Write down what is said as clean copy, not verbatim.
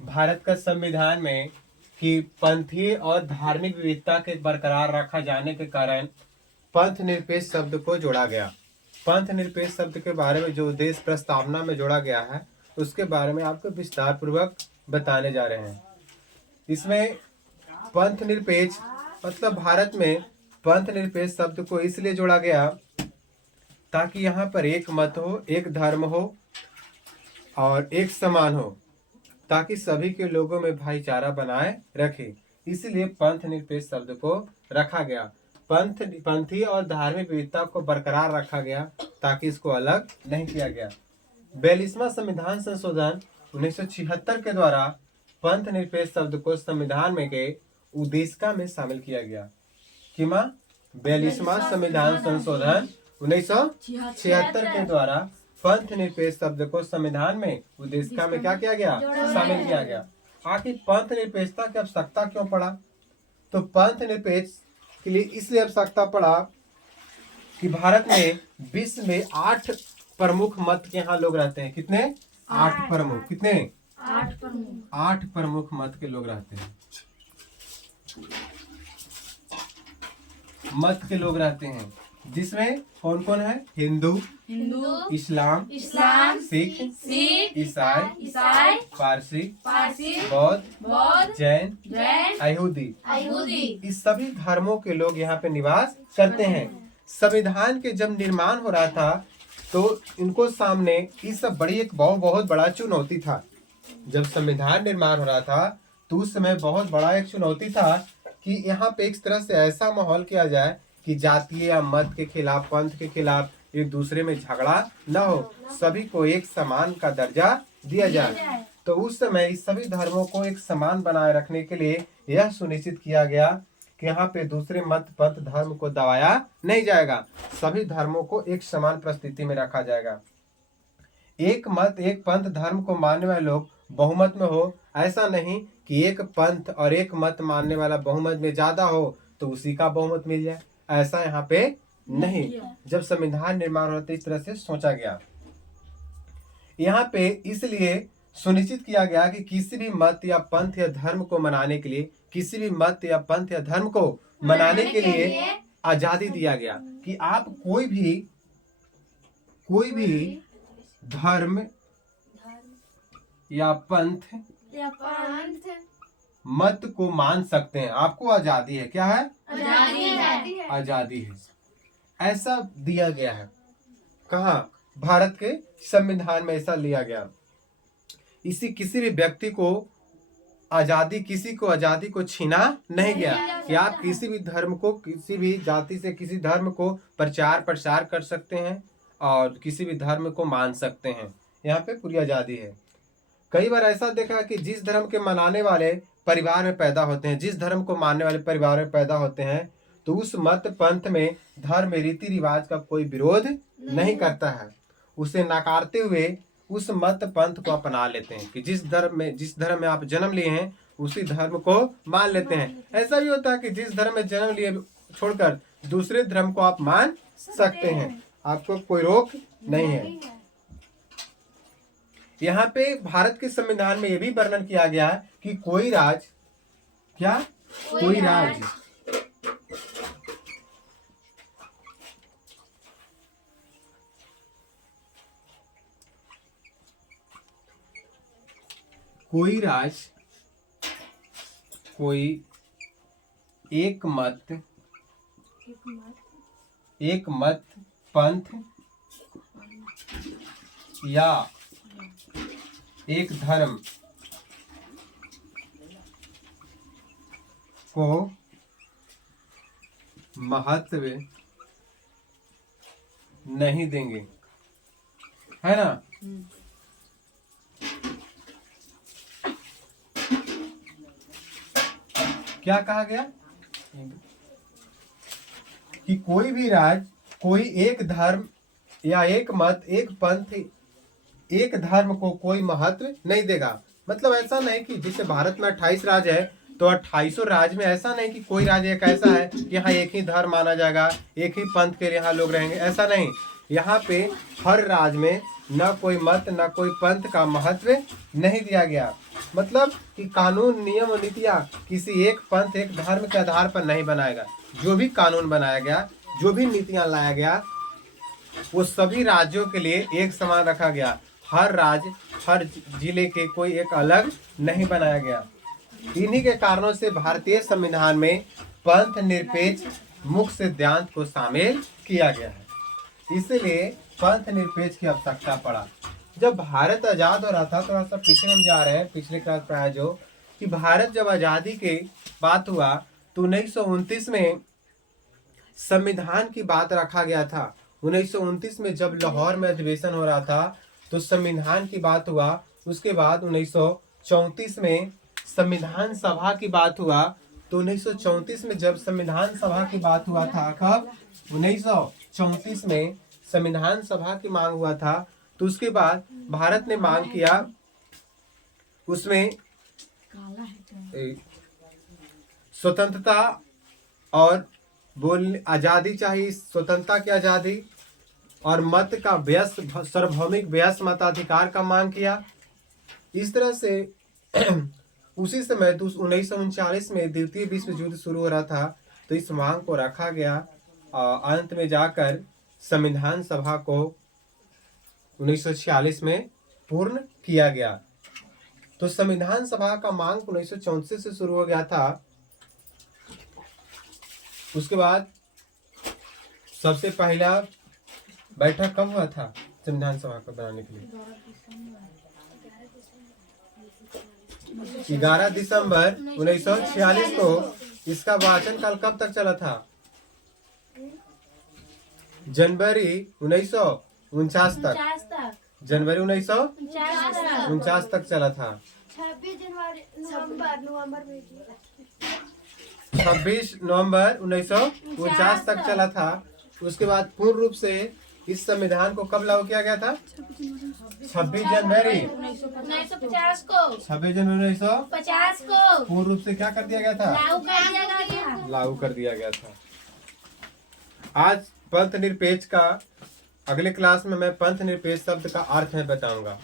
भारत का संविधान में कि पंथीय और धार्मिक विविधता के बरकरार रखा जाने के कारण पंथ निरपेक्ष शब्द को जोड़ा गया। पंथ निरपेक्ष शब्द के बारे में जो उद्देश्य प्रस्तावना में जोड़ा गया है उसके बारे में आपको विस्तार पूर्वक बताने जा रहे हैं। इसमें पंथ निरपेक्ष मतलब भारत में पंथ निरपेक्ष शब्द को इसलिए जोड़ा गया ताकि यहाँ पर एक मत हो, एक धर्म हो और एक समान हो, ताकि सभी के लोगों में भाईचारा बनाए रखे। इसलिए पंथ निरपेक्ष शब्द को रखा गया। पंथीय और धार्मिक विविधता को बरकरार रखा गया ताकि इसको अलग नहीं किया गया। 42वां संविधान संशोधन 1976 के द्वारा पंथ निरपेक्ष शब्द को संविधान में के उद्देशिका में शामिल किया गया। कि 42वां संविधान संशोधन 1976 के द्वारा पंथ निरपेक्ष शब्द को संविधान में उद्देशिका में क्या किया गया? शामिल किया गया। आखिर पंथ निरपेक्षता की आवश्यकता क्यों पड़ा? तो पंथ निरपेक्ष के लिए इसलिए आवश्यकता पड़ा कि भारत में विश्व में 8 प्रमुख मत के यहाँ लोग रहते हैं। कितने? 8 प्रमुख। कितने? 8 प्रमुख मत के लोग रहते हैं। मत के लोग रहते हैं जिसमें कौन कौन है? हिंदू, इस्लाम, सिख, ईसाई, पारसी, बौद्ध, जैन, यहूदी। इस सभी धर्मों के लोग यहाँ पे निवास करते हैं। संविधान के जब निर्माण हो रहा था तो इनको सामने इस सब बड़ी एक बहुत बड़ा चुनौती था। जब संविधान निर्माण हो रहा था तो उस समय बहुत बड़ा एक चुनौती था कि यहाँ पे एक तरह से ऐसा माहौल किया जाए कि जातीय या मत के खिलाफ, पंथ के खिलाफ एक दूसरे में झगड़ा न हो, सभी को एक समान का दर्जा दिया जाए। तो उस समय इस सभी धर्मों को एक समान बनाए रखने के लिए यह सुनिश्चित किया गया कि यहाँ पे दूसरे मत, पंथ, धर्म को दबाया नहीं जाएगा। सभी धर्मों को एक समान परिस्थिति में रखा जाएगा। एक मत, एक पंथ, धर्म को मानने वाले लोग बहुमत में हो, ऐसा नहीं कि एक पंथ और एक मत मानने वाला बहुमत में ज्यादा हो तो उसी का बहुमत मिल जाए, ऐसा यहाँ पे नहीं। जब संविधान निर्माण होता इस तरह से सोचा गया। यहाँ पे इसलिए सुनिश्चित किया गया कि किसी भी मत या पंथ या धर्म को मनाने के लिए, किसी भी मत या पंथ या धर्म को मनाने के लिए आजादी दिया गया कि आप कोई भी धर्म या पंथ मत को मान सकते हैं। आपको आजादी है। क्या है? आजादी है। ऐसा दिया गया है। कहाँ? भारत के संविधान में ऐसा लिया गया। किसी भी व्यक्ति को आजादी, किसी को आजादी को छीना नहीं गया कि आप किसी भी धर्म को, किसी भी जाति से किसी धर्म को प्रचार कर सकते हैं और किसी भी धर्म को मान सकते हैं। यहाँ पे पूरी आजादी है। कई बार ऐसा देखा कि जिस धर्म के मनाने वाले परिवार में पैदा होते हैं, जिस धर्म को मानने वाले परिवार में पैदा होते हैं, तो उस मत पंथ में धर्म रीति रिवाज का कोई विरोध नहीं करता है। उसे नकारते हुए उस मत पंथ को अपना लेते हैं कि जिस धर्म में आप जन्म लिए हैं उसी धर्म को मान लेते हैं। ऐसा भी होता है कि जिस धर्म में जन्म लिए छोड़कर दूसरे धर्म को आप मान सकते हैं, आपको कोई रोक नहीं है। यहाँ पे भारत के संविधान में यह भी वर्णन किया गया है कि कोई राज कोई एक मत, पंथ या एक धर्म को महत्व नहीं देंगे, है ना? क्या कहा गया कि कोई भी राज्य, कोई एक धर्म या एक मत, एक पंथ, एक धर्म को कोई महत्व नहीं देगा। मतलब ऐसा नहीं कि जैसे भारत में 28 राज्य है तो 28 राज्य में ऐसा नहीं कि कोई राज्य एक ऐसा है कि यहाँ एक ही धर्म माना जाएगा, एक ही पंथ के यहाँ लोग रहेंगे, ऐसा नहीं। यहाँ पे हर राज्य में न कोई मत न कोई पंथ का महत्व नहीं दिया गया। मतलब कि कानून, नियम और नीतियाँ किसी एक पंथ, एक धर्म के आधार पर नहीं बनाएगा। जो भी कानून बनाया गया, जो भी नीतियाँ लाया गया, वो सभी राज्यों के लिए एक समान रखा गया। हर राज्य, हर जिले के कोई एक अलग नहीं बनाया गया। इन्हीं के कारणों से भारतीय संविधान में पंथ निरपेक्ष मुख्य सिद्धांत को शामिल किया गया है। इसलिए पंथ निरपेक्ष की आवश्यकता पड़ा। जब भारत आजाद हो रहा था, थोड़ा सा पीछे हम जा रहे हैं, पिछले क्लास में आया जो कि भारत जब आजादी की बात हुआ तो 1929 में संविधान की बात रखा गया था। 1929 में जब लाहौर में अधिवेशन हो रहा था तो संविधान की बात हुआ। उसके बाद 1934 में संविधान सभा की बात हुआ। तो 1934 में जब संविधान सभा की बात हुआ था, कब? 1934 में संविधान सभा की मांग हुआ था। तो उसके बाद भारत ने मांग किया, उसमें स्वतंत्रता और बोलने आज़ादी चाहिए, स्वतंत्रता की आज़ादी और मत का व्यस्त, सार्वभौमिक व्यस्त मताधिकार का मांग किया। इस तरह से उसी समय 1939 में द्वितीय विश्व युद्ध शुरू हो रहा था, तो इस मांग को रखा गया। अंत में जाकर संविधान सभा को 1946 में पूर्ण किया गया। तो संविधान सभा का मांग 1934 से शुरू हो गया था। उसके बाद सबसे पहला बैठक कब हुआ था संविधान सभा को बनाने के लिए? 11 दिसंबर 1946 को। इसका वाचन काल कब तक चला था? जनवरी 1949 तक। जनवरी 1949 तक चला था। 26 नवंबर 1949 तक चला था। उसके बाद पूर्ण रूप से इस संविधान को कब लागू किया गया था? 26 जनवरी 1950 को। 26 जनवरी 1950 को पूर्ण रूप से क्या कर दिया गया था? लागू कर दिया गया था। आज पंथ निरपेक्ष का, अगले क्लास में मैं पंथ निरपेक्ष शब्द का अर्थ है बताऊंगा।